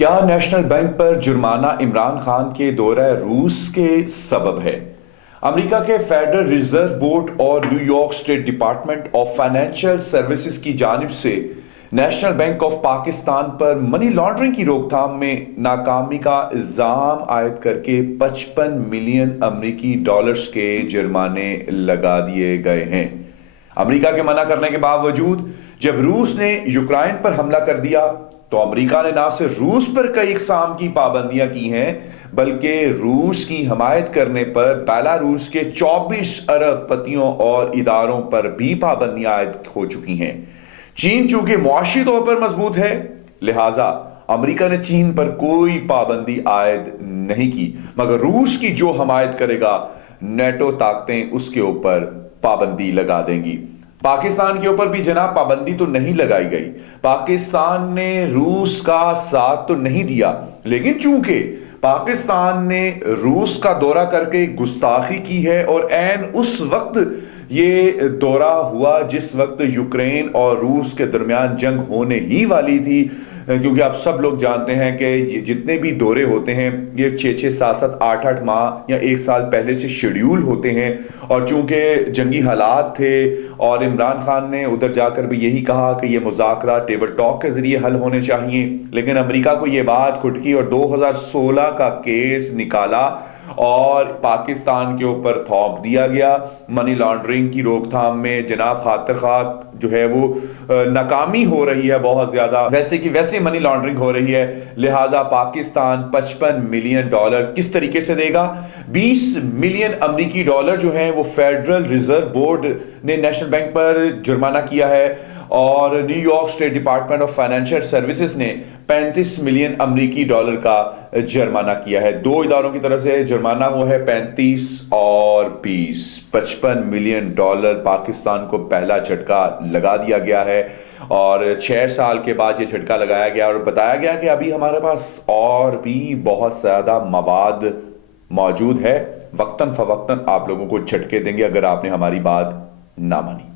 क्या national bank पर जुर्माना इमरान खान के दौरे रूस के सबब है? अमेरिका के फेडरल रिजर्व बोर्ड और New York state department of financial services की जानिब से नेशनल बैंक ऑफ पाकिस्तान पर मनी लॉन्ड्रिंग की रोकथाम में नाकामी का इल्जाम आयद करके 55 मिलियन अमेरिकी डॉलर्स के जुर्माने लगा दिए गए हैं। अमेरिका के मना करने के बावजूद जब रूस ने यूक्रेन पर हमला कर दिया तो अमेरिका ने ना सिर्फ रूस पर कई इकसाम की पाबंदियां की हैं, बल्कि रूस की हमायत करने पर बेलारूस के 24 अरब पतियों और इदारों पर भी पाबंदियां आयद हो चुकी हैं। चीन चूंकि मुआशी तौर पर मजबूत है, लिहाजा अमेरिका ने चीन पर कोई पाबंदी आयद नहीं की, मगर रूस की जो हमायत करेगा नेटो ताकतें उसके ऊपर पाबंदी लगा देंगी। पाकिस्तान के ऊपर भी जनाब पाबंदी तो नहीं लगाई गई। पाकिस्तान ने रूस का साथ तो नहीं दिया, लेकिन चूंकि पाकिस्तान ने रूस का दौरा करके गुस्ताखी की है और ऐन उस वक्त ये दौरा हुआ जिस वक्त यूक्रेन और रूस के दरमियान जंग होने ही वाली थी, क्योंकि आप सब लोग जानते हैं कि जितने भी दौरे होते हैं ये 6-6, 7-7, 8-8 माह या 1 साल पहले से शेड्यूल होते हैं। और चूंकि जंगी हालात थे और इमरान खान ने उधर जाकर भी यही कहा कि ये मुज़ाकरा टेबल टॉक के जरिए हल होने चाहिए, लेकिन अमेरिका को ये बात खुटकी और 2016 का केस निकाला और पाकिस्तान के ऊपर थोप दिया गया। मनी लॉन्ड्रिंग की रोकथाम में जनाब खातर खा जो है वो नाकामी हो रही है बहुत ज्यादा, वैसे की वैसे मनी लॉन्ड्रिंग हो रही है। लिहाजा पाकिस्तान 55 मिलियन डॉलर किस तरीके से देगा? 20 मिलियन अमेरिकी डॉलर जो है वो फेडरल रिजर्व बोर्ड ने नेशनल बैंक पर जुर्माना किया है और New York state department of financial services ने 35 मिलियन अमेरिकी डॉलर का जुर्माना किया है। दो इदारों की तरफ से जुर्माना हुआ है 35 और 20, 55 मिलियन डॉलर पाकिस्तान को पहला झटका लगा दिया गया है और 6 साल के बाद ये झटका लगाया गया और बताया गया कि अभी हमारे पास और भी बहुत ज्यादा मवाद मौजूद है। वक्तन फवक्तन आप लोगों को झटके देंगे अगर आपने हमारी बात ना मानी।